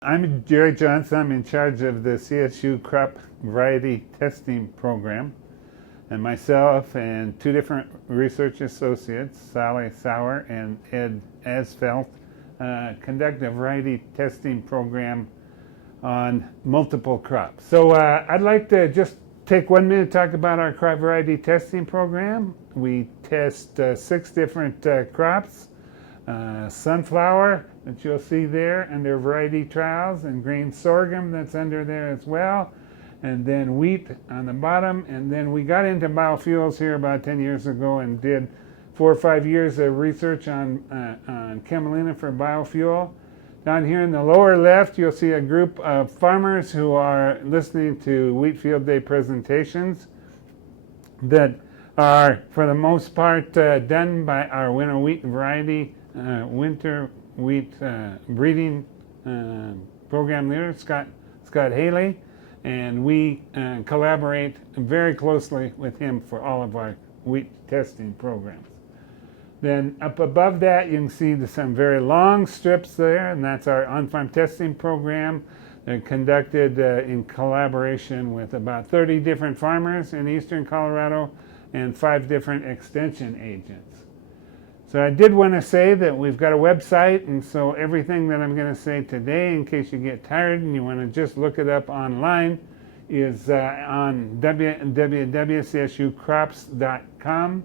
I'm Jerry Johnson. I'm in charge of the CSU crop variety testing program. And myself and two different research associates, Sally Sauer and Ed Asfelt, conduct a variety testing program on multiple crops. So I'd like to just take 1 minute to talk about our crop variety testing program. We test 6 different crops. Sunflower that you'll see there under variety trials, and grain sorghum that's under there as well, and then wheat on the bottom. And then we got into biofuels here about 10 years ago and did 4 or 5 years of research on camelina for biofuel. Down here in the lower left you'll see a group of farmers who are listening to wheat field day presentations that are for the most part done by our winter wheat variety winter wheat breeding program leader, Scott Haley, and we collaborate very closely with him for all of our wheat testing programs. Then up above that you can see some very long strips there, and that's our on-farm testing program. They're conducted in collaboration with about 30 different farmers in eastern Colorado and 5 different extension agents. So I did want to say that we've got a website, and so everything that I'm going to say today, in case you get tired and you want to just look it up online, is on www.csucrops.com,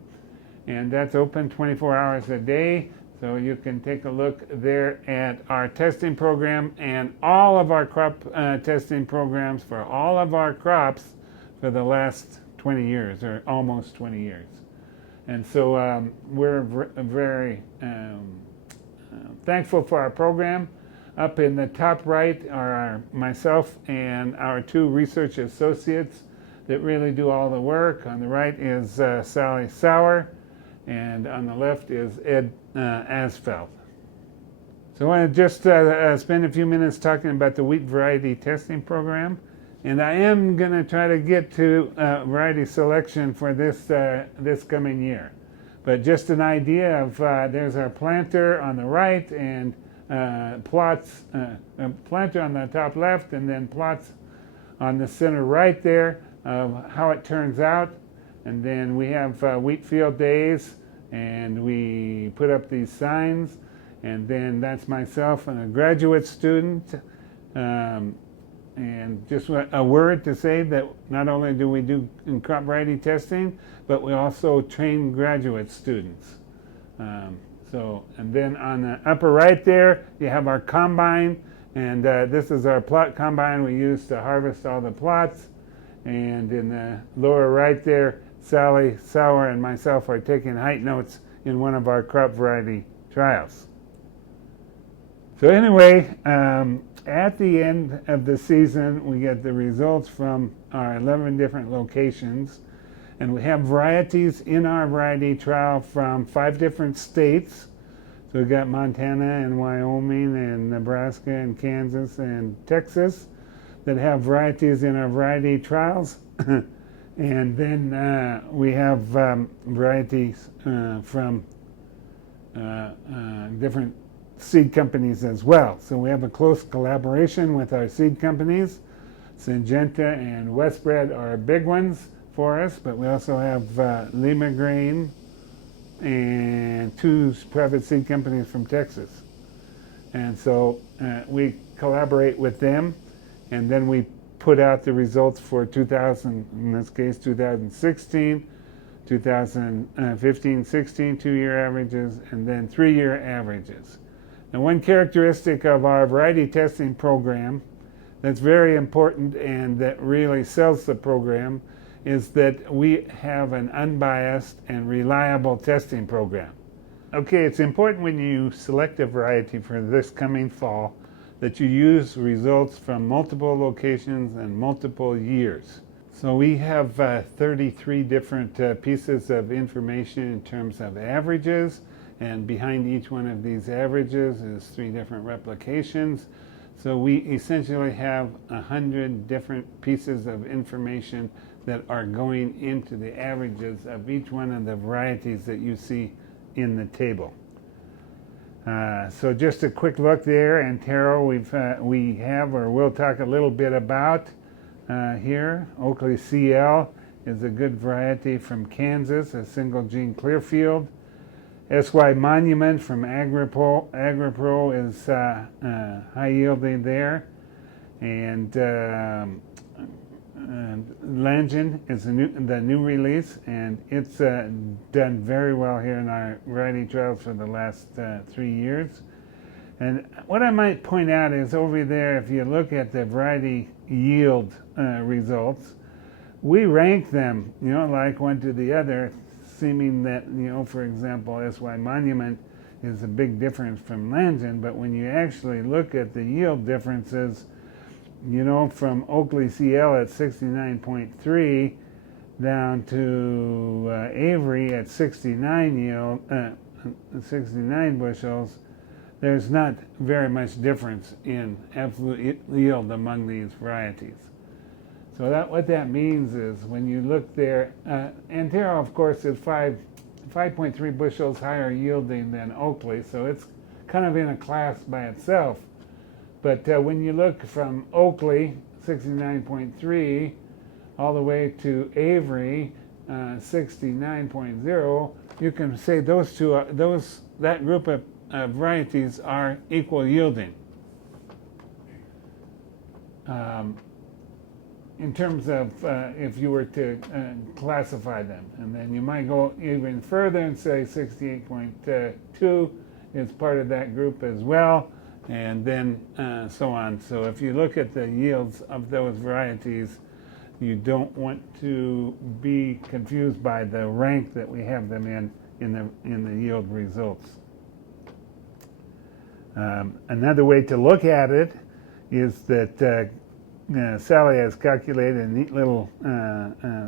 and that's open 24 hours a day. So you can take a look there at our testing program and all of our crop testing programs for all of our crops for the last 20 years, or almost 20 years. And so we're very thankful for our program. Up in the top right are myself and our 2 research associates that really do all the work. On the right is Sally Sauer, and on the left is Ed Asfelt. So I want to just spend a few minutes talking about the wheat variety testing program. And I am going to try to get to variety selection for this coming year. But just an idea of, there's our planter on the right, and plots, planter on the top left, and then plots on the center right there of how it turns out. And then we have wheat field days, and we put up these signs. And then that's myself and a graduate student. And just a word to say that not only do we do crop variety testing, but we also train graduate students. And then on the upper right there, you have our combine, and this is our plot combine we use to harvest all the plots. And in the lower right there, Sally Sauer and myself are taking height notes in one of our crop variety trials. So anyway, at the end of the season, we get the results from our 11 different locations, and we have varieties in our variety trial from 5 different states. So we've got Montana and Wyoming and Nebraska and Kansas and Texas that have varieties in our variety trials. And then we have varieties from different seed companies as well. So we have a close collaboration with our seed companies. Syngenta and Westbred are big ones for us, but we also have Lima Grain and 2 private seed companies from Texas. And so we collaborate with them, and then we put out the results for 2000, in this case 2016, 2015-16 2-year averages, and then 3-year averages. Now, one characteristic of our variety testing program that's very important and that really sells the program is that we have an unbiased and reliable testing program. Okay, it's important when you select a variety for this coming fall that you use results from multiple locations and multiple years. So we have 33 different pieces of information in terms of averages, and behind each one of these averages is 3 different replications. So we essentially have 100 different pieces of information that are going into the averages of each one of the varieties that you see in the table. So just a quick look there, Antero we have or will talk a little bit about here. Oakley CL is a good variety from Kansas, a single gene Clearfield. SY Monument from AgriPro is high yielding there. And Legend is the new release, and it's done very well here in our variety trials for the last 3 years. And what I might point out is over there, if you look at the variety yield results, we rank them, like one to the other, seeming that, for example, SY Monument is a big difference from Legend, but when you actually look at the yield differences, from Oakley CL at 69.3 down to Avery at 69 bushels, there's not very much difference in absolute yield among these varieties. So what that means is when you look there, Antero, of course, is 5.3 bushels higher yielding than Oakley, so it's kind of in a class by itself. But when you look from Oakley, 69.3, all the way to Avery, 69.0, you can say that group of varieties are equal yielding. In terms of if you were to classify them. And then you might go even further and say 68.2 is part of that group as well, and then so on. So if you look at the yields of those varieties, you don't want to be confused by the rank that we have them in the yield results. Another way to look at it is that Sally has calculated a neat little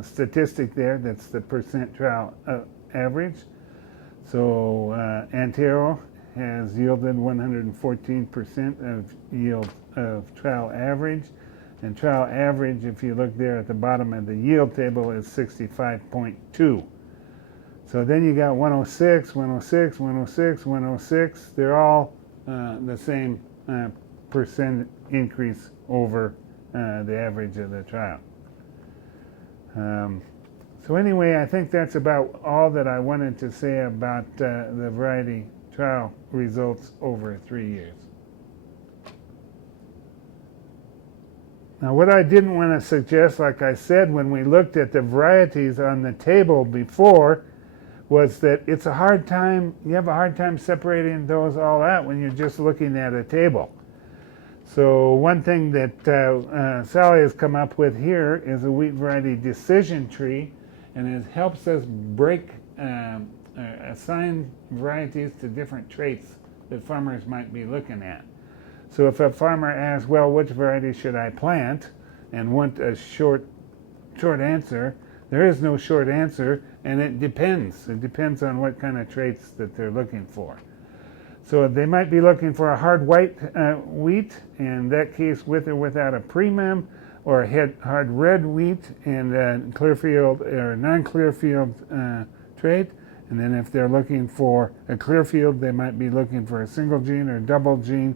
statistic there. That's the percent trial average. So Antero has yielded 114% of yield of trial average. And trial average, if you look there at the bottom of the yield table, is 65.2. So then you got 106, 106, 106, 106. They're all the same percent increase over the average of the trial. So anyway, I think that's about all that I wanted to say about the variety trial results over 3 years. Now, what I didn't want to suggest, like I said, when we looked at the varieties on the table before, was that you have a hard time separating those all out when you're just looking at a table. So one thing that Sally has come up with here is a wheat variety decision tree, and it helps us assign varieties to different traits that farmers might be looking at. So if a farmer asks, well, which variety should I plant, and want a short answer, there is no short answer, and it depends. It depends on what kind of traits that they're looking for. So they might be looking for a hard white wheat, in that case with or without a premium, or a hard red wheat and a Clearfield or non-Clearfield trait. And then if they're looking for a Clearfield, they might be looking for a single gene or double gene.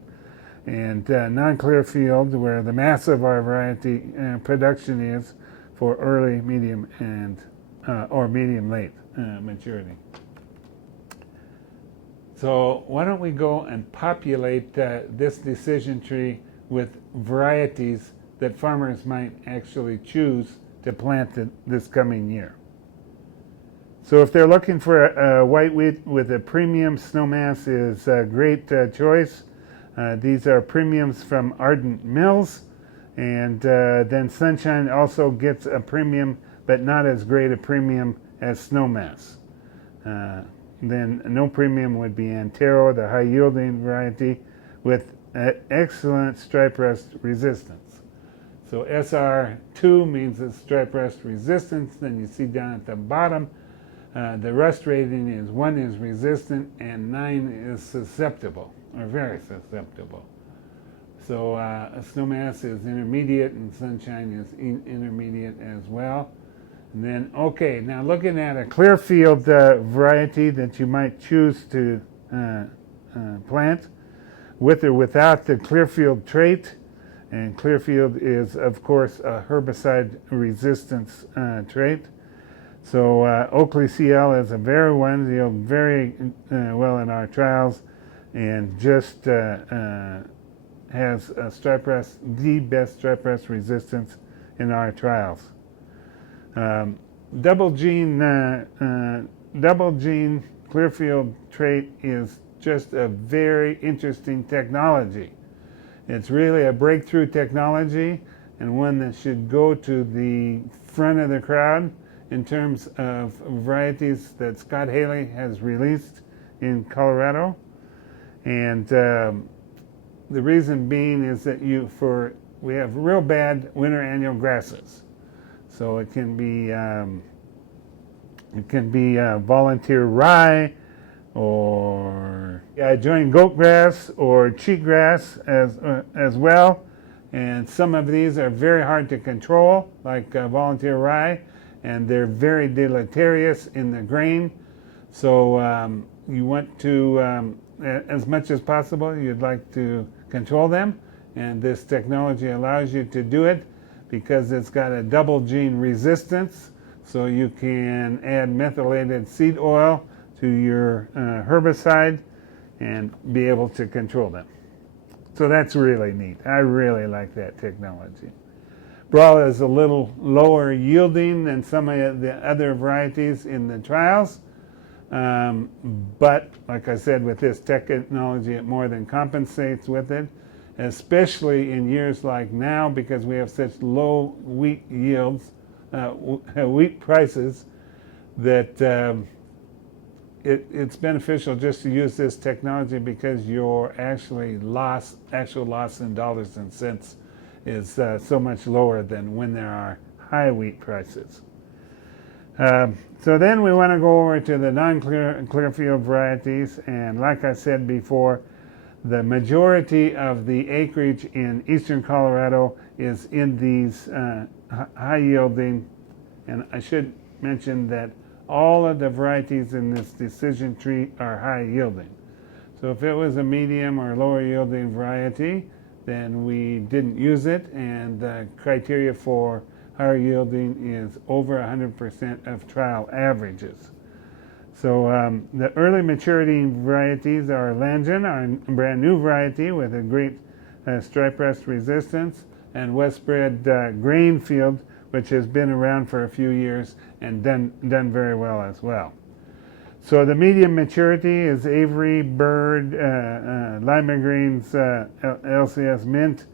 And non-Clearfield, where the mass of our variety production is for early, medium, and or medium-late maturity. So why don't we go and populate this decision tree with varieties that farmers might actually choose to plant this coming year. So if they're looking for a white wheat with a premium, Snowmass is a great choice. These are premiums from Ardent Mills, and then Sunshine also gets a premium, but not as great a premium as Snowmass. Then no premium would be Antero, the high-yielding variety with excellent stripe rust resistance. So SR2 means it's stripe rust resistance. Then you see down at the bottom, the rust rating is 1 is resistant and 9 is susceptible, or very susceptible. So Snowmass is intermediate and Sunshine is intermediate as well. And then, okay, now looking at a Clearfield variety that you might choose to plant, with or without the Clearfield trait. And Clearfield is, of course, a herbicide resistance trait. So Oakley CL is a very one, yield very well in our trials, and just has a stripe rust, the best stripe rust resistance in our trials. Double gene Clearfield trait is just a very interesting technology. It's really a breakthrough technology, and one that should go to the front of the crowd in terms of varieties that Scott Haley has released in Colorado. And the reason being is that we have real bad winter annual grasses. So it can be volunteer rye, or joint goat grass, or cheatgrass as well. And some of these are very hard to control, like volunteer rye, and they're very deleterious in the grain. So you want to, as much as possible, you'd like to control them, and this technology allows you to do it because it's got a double gene resistance, so you can add methylated seed oil to your herbicide and be able to control them. So that's really neat. I really like that technology. Brawl is a little lower yielding than some of the other varieties in the trials, but like I said, with this technology, it more than compensates with it, especially in years like now, because we have such low wheat yields, wheat prices, that it's beneficial just to use this technology, because your actual loss in dollars and cents is so much lower than when there are high wheat prices. So then we want to go over to the non-Clearfield varieties, and like I said before, the majority of the acreage in eastern Colorado is in these high yielding, and I should mention that all of the varieties in this decision tree are high yielding. So if it was a medium or lower yielding variety, then we didn't use it, and the criteria for higher yielding is over 100% of trial averages. So the early maturity varieties are Langen, our brand new variety with a great stripe rust resistance, and Westbred Grainfield, which has been around for a few years and done very well as well. So the medium maturity is Avery, Bird, Lima Green's LCS Mint,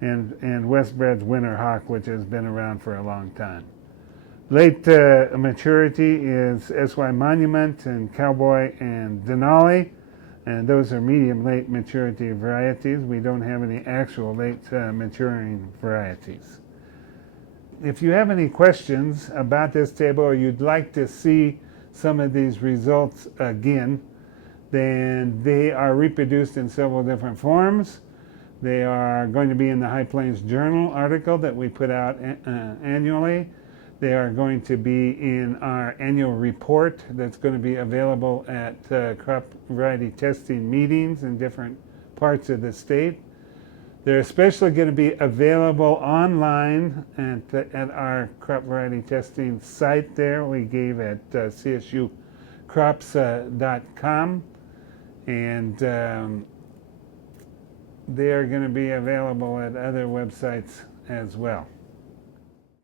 and Westbred's Winter Hawk, which has been around for a long time. Late maturity is SY Monument and Cowboy and Denali, and those are medium late maturity varieties. We don't have any actual late maturing varieties. If you have any questions about this table, or you'd like to see some of these results again, then they are reproduced in several different forms. They are going to be in the High Plains Journal article that we put out annually. They are going to be in our annual report that's going to be available at crop variety testing meetings in different parts of the state. They're especially going to be available online at our crop variety testing site there we gave at csukrops.com, and they are going to be available at other websites as well.